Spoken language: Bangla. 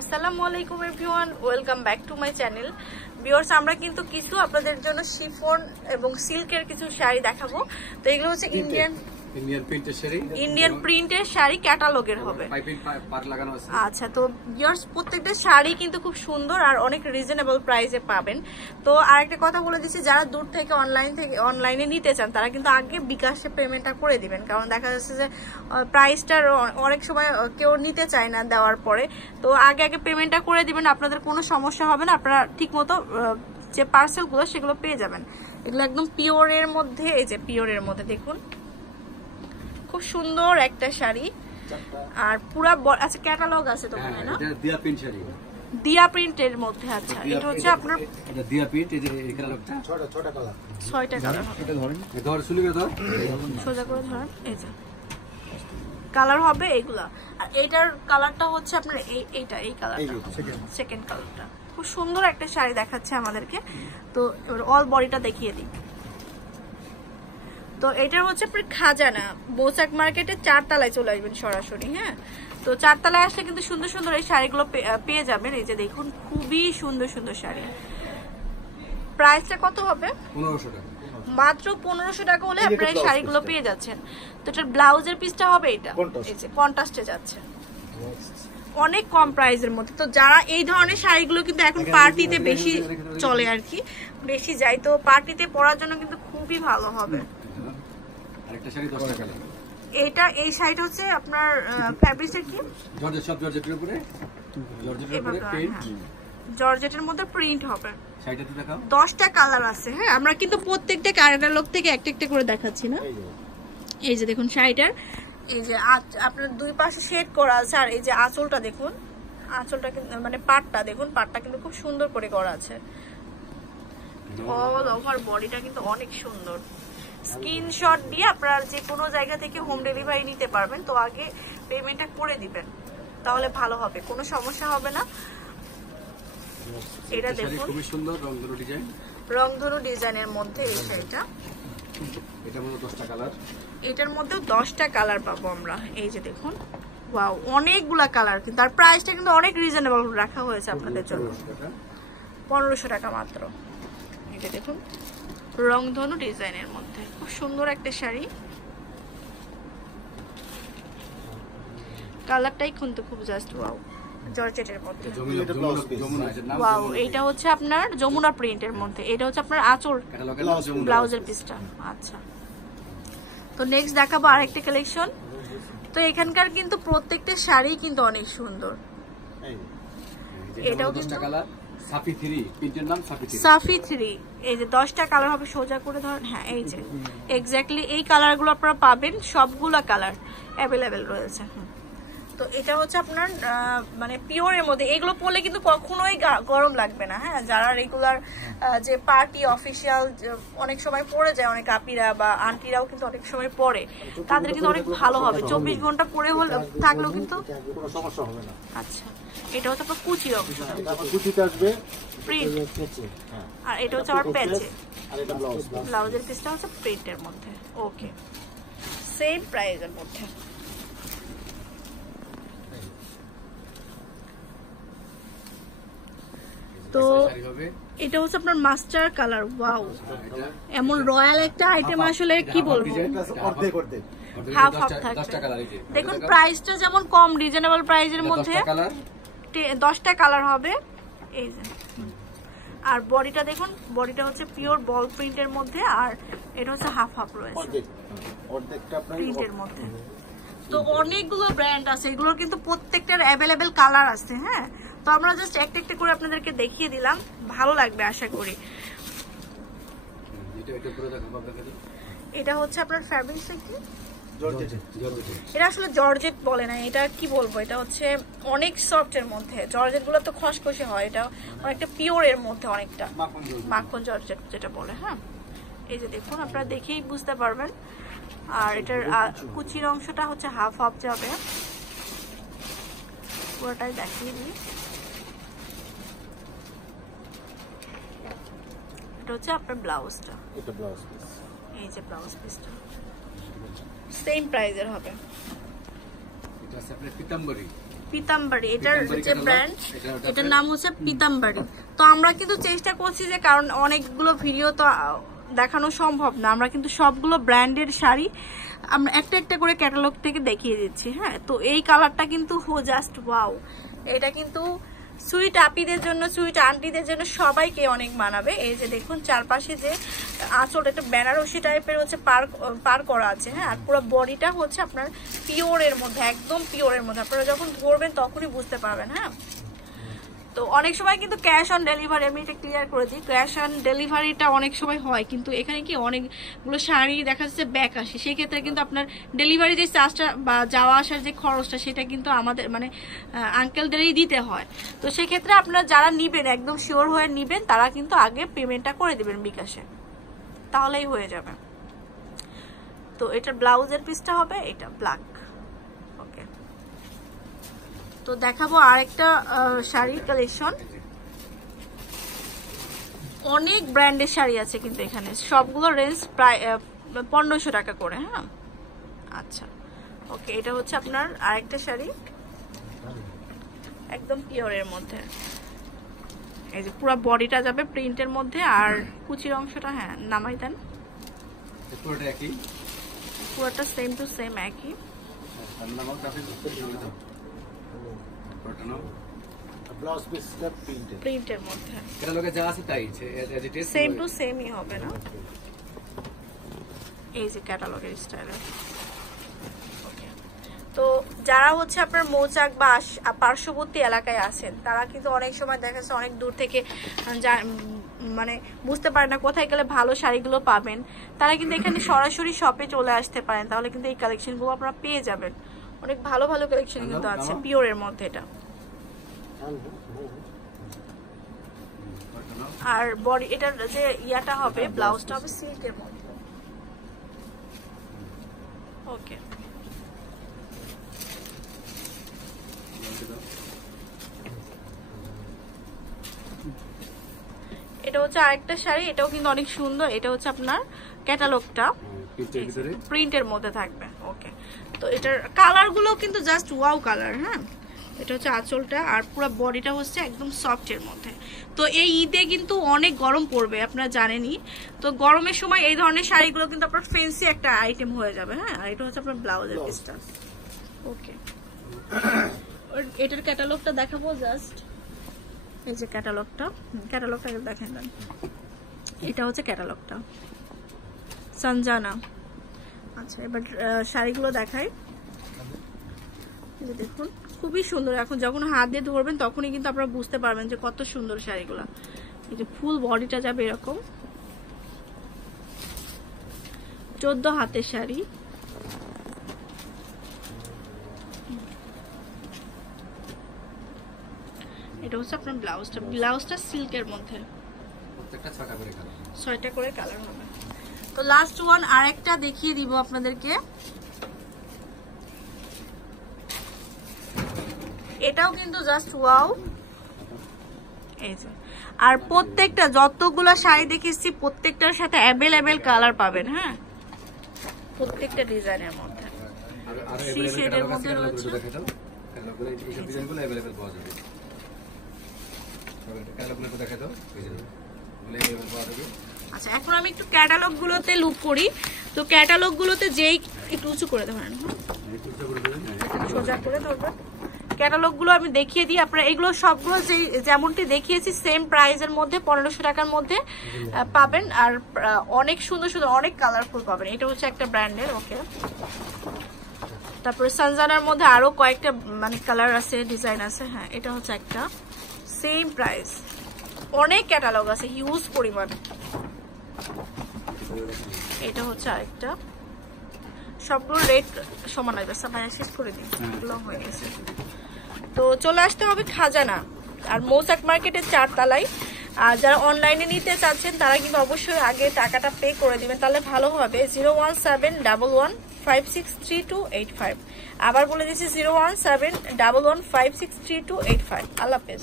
আসসালামু আলাইকুম everyone, welcome back to my channel. Viewers, আমরা কিন্তু কিছু আপনাদের জন্য শিফন এবং সিল্কের কিছু শাড়ি দেখাবো। তো এগুলো হচ্ছে ইন্ডিয়ান প্রিন্টের শাড়ি, ক্যাটালগের হবে। আচ্ছা, তো ভিউয়ার্স প্রত্যেকটা শাড়ি কিন্তু খুব সুন্দর আর অনেক রিজনেবল প্রাইসে পাবেন। তো আরেকটা কথা বলে দিচ্ছি, যারা দূর থেকে অনলাইনে নিতে চান তারা কিন্তু আগে বিকাশে পেমেন্টটা করে দিবেন, কারণ দেখা যাচ্ছে যে প্রাইসটার অনেক সময় কেউ নিতে চায় না দেওয়ার পরে। তো আগে পেমেন্টটা করে দিবেন, আপনাদের কোনো সমস্যা হবে না। আপনারা ঠিক মতো যে পার্সেলগুলো সেগুলো পেয়ে যাবেন। এগুলো একদম পিওরের মধ্যে, এই যে পিওরের মধ্যে দেখুন খুব সুন্দর একটা শাড়ি। আর পুরা আচ্ছা ক্যাটালগ আছে তো মনে হয় না, দিয়া প্রিন্ট শাড়ি, দিয়া প্রিন্টের মধ্যে। আচ্ছা, এটা হচ্ছে আপনার এটা দিয়া প্রিন্ট, এই যে এই কালারটা ছয়টা কালার, এটা ধরেন, ধর শুনি করে ধর, সোজা করে ধরেন। এই যে কালার হবে এগুলা। আর এইটার কালারটা হচ্ছে আপনার এই কালারটা, সেকেন্ড কালারটা। খুব সুন্দর একটা শাড়ি দেখাচ্ছে আমাদেরকে। তো এবার অল বডিটা দেখিয়ে দিই। তো এটা হচ্ছে আপনার খাজানা বৌসাক মার্কেটে 4 তলায় চলে আসবেন সরাসরি। হ্যাঁ, তো 4 তলায় আসলে কিন্তু সুন্দর সুন্দর এই শাড়িগুলো পেয়ে যাবেন। এই যে দেখুন খুবই সুন্দর সুন্দর শাড়ি। প্রাইসটা কত হবে? 1500 টাকা, মাত্র 1500 টাকা হলে আপনারা এই শাড়িগুলো পেয়ে যাচ্ছেন। তো এটার ব্লাউজের পিসটা হবে এটা, এই যে কন্ট্রাস্টে যাচ্ছে, অনেক কম প্রাইসের মধ্যে। তো যারা এই ধরনের শাড়িগুলো কিন্তু এখন পার্টিতে বেশি চলে আর কি, বেশি যায়, তো পার্টিতে পরার জন্য কিন্তু খুবই ভালো হবে। আরেকটা শাড়ি 10 টাকা লাগে। এটা এই শাড়িটা হচ্ছে আপনার ফ্যাব্রিকটা কি? জর্জেট, সব জর্জেটের উপরে, জর্জেটের উপরে প্রিন্ট, জর্জেটের মধ্যে প্রিন্ট হবে। শাড়িটা দেখাও। 10টা কালার আছে। হ্যাঁ, আমরা কিন্তু প্রত্যেকটা ক্যাটালগ থেকে একটা একটা করে দেখাচ্ছি না। এই যে দেখুন শাড়িটার এই যে আপনার দুই পাশে শেড করা আছে। আর এই যে আঁচলটা দেখুন, আঁচলটা মানে পাটটা দেখুন, পাটটা কিন্তু খুব সুন্দর করে করা আছে। অল ওভার বডিটা কিন্তু অনেক সুন্দর। স্ক্রিনশট দিয়ে আপনারা যে কোনো জায়গা থেকে হোম ডেলিভারি নিতে পারবেন। তো আগে পেমেন্টটা করে দিবেন, তাহলে ভালো হবে, কোনো সমস্যা হবে না। এটা দেখুন খুবই সুন্দর রংধনু ডিজাইন, রংধনু ডিজাইনের মধ্যে এই শাড়িটা। এটার মধ্যে 10টা কালার, এটার মধ্যে 10টা কালার পাবো আমরা। এই যে দেখুন, ওয়াও, অনেকগুলা কালার। কিন্তু তার প্রাইসটা কিন্তু অনেক রিজনেবল রাখা হয়েছে আপনাদের জন্য, 1500 টাকা মাত্র। এটা দেখুন রংধনু ডিজাইনের মধ্যে খুব সুন্দর একটা শাড়ি। কালারটাই কিন্তু খুব জাস্ট ওয়াও, জর্জেটের মধ্যে। ওয়াও, এটা হচ্ছে আপনার যমুনা প্রিন্টের মধ্যে। এটা হচ্ছে আপনার আঁচল, ব্লাউজের পিসটা। আচ্ছা, তো নেক্সট দেখাবো আরেকটা কালেকশন। তো এখানকার কিন্তু প্রত্যেকটা শাড়ি কিন্তু অনেক সুন্দর। এটাও কিন্তু সাফি 3, প্রিন্টের নাম সাফি 3। এই যে 10টা কালার হবে, সোজা করে ধরেন। হ্যাঁ, এই যে এক্স্যাক্টলি এই কালারগুলো আপনারা পাবেন, সবগুলা কালার অ্যাভেলেবেল রয়েছে। তো এটা হচ্ছে আপনার মানে পিওরের মধ্যে। এগুলো পরলে কিন্তু কখনোই গরম লাগবে না। হ্যাঁ, যারা রেগুলার যে পার্টি অফিসিয়াল অনেক সময় পরে যায়, অনেক আপিরা বা আন্টিরাও কিন্তু অনেক সময় পরে, তাদের কিন্তু অনেক ভালো হবে। 24 ঘন্টা পরে হলে থাকলেও কিন্তু কোনো সমস্যা হবে না। আচ্ছা, এটা হচ্ছে আপনার কুচির অংশ, কুচিতে আসবে প্রিন্ট। আর এটা হচ্ছে আমার প্যাচে, আর এটা ব্লাউজ, ব্লাউজের পিসটা হচ্ছে প্রিন্টের মধ্যে। ওকে, সেম প্রাইসের মধ্যে। তো এটা হচ্ছে আপনার মাস্টার কালার। ওয়াও, এমন রয়্যাল একটা আইটেম, আসলে কি বলবো, অর্ধেক অর্ধেক হাফ হাফ থাকছে। দেখুন প্রাইসটা যেমন কম, রিজনেবল প্রাইসের মধ্যে 10টা কালার হবে। এই যে, আর বডিটা দেখুন, বডিটা হচ্ছে পিওর বল প্রিন্টের মধ্যে। আর এটা হচ্ছে হাফ হাফ রয়েছে অর্ধেকটা আপনার প্রিন্টের মধ্যে। তো অনেকগুলো ব্র্যান্ড আছে, এগুলোর কিন্তু প্রত্যেকটার অ্যাভেলেবেল কালার আছে। হ্যাঁ, তো আমরা জাস্ট একটা একটা করে আপনাদেরকে দেখিয়ে দিলাম, ভালো লাগবে আশা করি। এটা হচ্ছে আপনার ফ্যাব্রিকটা কি? এটা আসলে জর্জেট বলে না, এটা কি বলবো, এটা হচ্ছে অনেক সফটের মধ্যে। জর্জেট গুলো তো খসখসে হয়, এটা অনেকটা পিওরের মধ্যে, অনেকটা মাখন জর্জেট যেটা বলে। হ্যাঁ, এই যে দেখুন, আপনারা দেখেই বুঝতে পারবেন। আর এটার কুচির অংশটা হচ্ছে হাফ হাফ যাবে, পুরোটাই দেখিয়ে দিই। এটা হচ্ছে আপনার ব্লাউজটা, এটা ব্লাউজ পিস। এই যে ব্লাউজ পিসটা সেম প্রাইজের হবে। এটা আছে আপনার পিতাম্বরী, পিতাম্বরী, এটার যে ব্র্যান্ড, এটার নাম হচ্ছে পিতাম্বরী। তো আমরা কিন্তু চেষ্টা করছি যে, কারণ অনেকগুলো ভিডিও তো দেখানো সম্ভব না, আমরা কিন্তু সবগুলো ব্র্যান্ডের শাড়ি আমরা একটা একটা করে ক্যাটালগ থেকে দেখিয়ে দিচ্ছি। হ্যাঁ, তো এই কালারটা কিন্তু জাস্ট ওয়াও, এটা কিন্তু সুইট আপিদের জন্য, সুইট আন্টিদের জন্য সবাইকে অনেক মানাবে। এই যে দেখুন চারপাশে যে আঁচল, একটা বেনারসি টাইপের হচ্ছে পার করা আছে। হ্যাঁ, আর পুরো বডিটা হচ্ছে আপনার পিওরের মধ্যে, একদম পিওরের মধ্যে। আপনারা যখন ধরবেন তখনই বুঝতে পারবেন। হ্যাঁ, তো অনেক সময় কিন্তু ক্যাশ অন ডেলিভারি, আমি এটা ক্লিয়ার করে দিই, ক্যাশ অন ডেলিভারিটা অনেক সময় হয়, কিন্তু এখানে কি অনেকগুলো শাড়ি দেখা যাচ্ছে ব্যাক আসে, সেই ক্ষেত্রে কিন্তু আপনার ডেলিভারি যে চার্জটা বা যাওয়া আসার যে খরচটা, সেটা কিন্তু আমাদের মানে আঙ্কেলদেরই দিতে হয়। তো সেক্ষেত্রে আপনারা যারা নিবেন, একদম শিওর হয়ে নিবেন, তারা কিন্তু আগে পেমেন্টটা করে দিবেন বিকাশে, তাহলেই হয়ে যাবে। তো এটার ব্লাউজের পিসটা হবে এটা ব্ল্যাক। ওকে, তো দেখাবো আরেকটা শাড়ির কালেকশন। অনেক ব্র্যান্ডের শাড়ি আছে কিন্তু এখানে, সবগুলো রেঞ্জ প্রায় 1500 টাকা করে। হ্যাঁ, আচ্ছা ওকে, এটা হচ্ছে আপনার আরেকটা শাড়ি একদম পিওরের মধ্যে। এই যে পুরো বডিটা যাবে প্রিন্টের মধ্যে, আর কুচির অংশটা হ্যাঁ নামাই দেন, পুরোটা সেম টু সেম একই। ব্লাউজ পিস প্রিন্টের মধ্যে এটা লোকে যা আছে তাই সেম টু সেমই হবে না। এই যে ক্যাটালগের স্টাইলে। তো যারা হচ্ছে আপনার মৌচাক বা পার্শ্ববর্তী এলাকায় আছেন, তারা কিন্তু অনেক সময় দেখা যাচ্ছে অনেক দূর থেকে মানে বুঝতে পারে না কোথায় গেলে ভালো শাড়িগুলো পাবেন, তারা কিন্তু এখানে সরাসরি শপে চলে আসতে পারেন, তাহলে কিন্তু এই কালেকশনগুলো আপনারা পেয়ে যাবেন। অনেক ভালো ভালো কালেকশন কিন্তু আছে পিওরের মধ্যে এটা। আর বডি, এটার যে ইয়াটা হবে, ব্লাউজটা হবে সিল্কের মধ্যে। ওকে, এটা হচ্ছে আরেকটা শাড়ি, এটাও কিন্তু অনেক সুন্দর। এটা হচ্ছে আপনার ক্যাটালগটা প্রিন্টের মধ্যে থাকবে। ওকে, তো এটার কালার গুলো কিন্তু জাস্ট ওয়াও কালার। হ্যাঁ, এটা হচ্ছে আঁচলটা, আর পুরো বডিটা হচ্ছে একদম সফটের মধ্যে। তো এই ঈদে কিন্তু অনেক গরম পড়বে, আপনারা জানেনই। তো গরমের সময় এই ধরনের শাড়িগুলো কিন্তু আপনার ফ্যান্সি একটা আইটেম হয়ে যাবে। হ্যাঁ, আর এটা হচ্ছে আপনার ব্লাউজের পিসটা। ওকে, এটার ক্যাটালগটা দেখাবো জাস্ট। এই যে ক্যাটালগটা দেখেন দেন, এটা হচ্ছে ক্যাটালগটা সঞ্জানা। আচ্ছা, এবার শাড়িগুলো দেখাই। দেখুন খুবই সুন্দর, এখন যখন হাত দিয়ে ধরবেন তখনই কিন্তু আপনারা বুঝতে পারবেন যে কত সুন্দর শাড়িগুলো। এই যে ফুল বডিটা যাবে এরকম, 14 হাতের শাড়ি। এটা হচ্ছে আপনার ব্লাউজটা সিল্কের মধ্যে, প্রত্যেকটা 6টা করে কালার হবে। তো লাস্ট ওয়ান আরেকটা দেখিয়ে দিব আপনাদেরকে। এটাও কিন্তু জাস্ট ওয়াও। এই যে, আর প্রত্যেকটা যতগুলো শাড়ি দেখেছি প্রত্যেকটার সাথে অ্যাভেলেবেল কালার পাবেন। হ্যাঁ, প্রত্যেকটা ডিজাইনের মধ্যে, সি শেডের মধ্যে রয়েছে। আচ্ছা, এখন আমি একটু ক্যাটালগ গুলোতে লুক করি। তো ক্যাটালগ গুলোতে যেই একটু উঁচু করে ধরেন, সোজা করে ধরবেন, ক্যাটালগ গুলো আমি দেখিয়ে দিই। আপনারা এগুলো সবগুলো যেমনটি দেখিয়েছি সেম প্রাইসের মধ্যে 1500 টাকার মধ্যে পাবেন, আর অনেক সুন্দর সুন্দর অনেক কালারফুল পাবেন। এটা হচ্ছে একটা ব্র্যান্ডের। ওকে, তারপরে সঞ্জানার মধ্যে আরো কয়েকটা মানে কালার আছে, ডিজাইন আছে। হ্যাঁ, এটা হচ্ছে একটা সেম প্রাইস, অনেক ক্যাটালগ আছে হিউজ পরিমাণ। এটা হচ্ছে আরেকটা, সবগুলো রেট সমান হবে। ভাইয়া শেষ করে দিন, লং হয়ে গেছে। তো চলে আসতে হবে খাজানা আর মৌচাক মার্কেটের 4 তলায়। আর যারা অনলাইনে নিতে চাচ্ছেন তারা কিন্তু অবশ্যই আগে টাকাটা পে করে দিবেন, তাহলে ভালো হবে। 01711563285। আবার বলে দিচ্ছি 01711563285। আল্লাহ হাফেজ।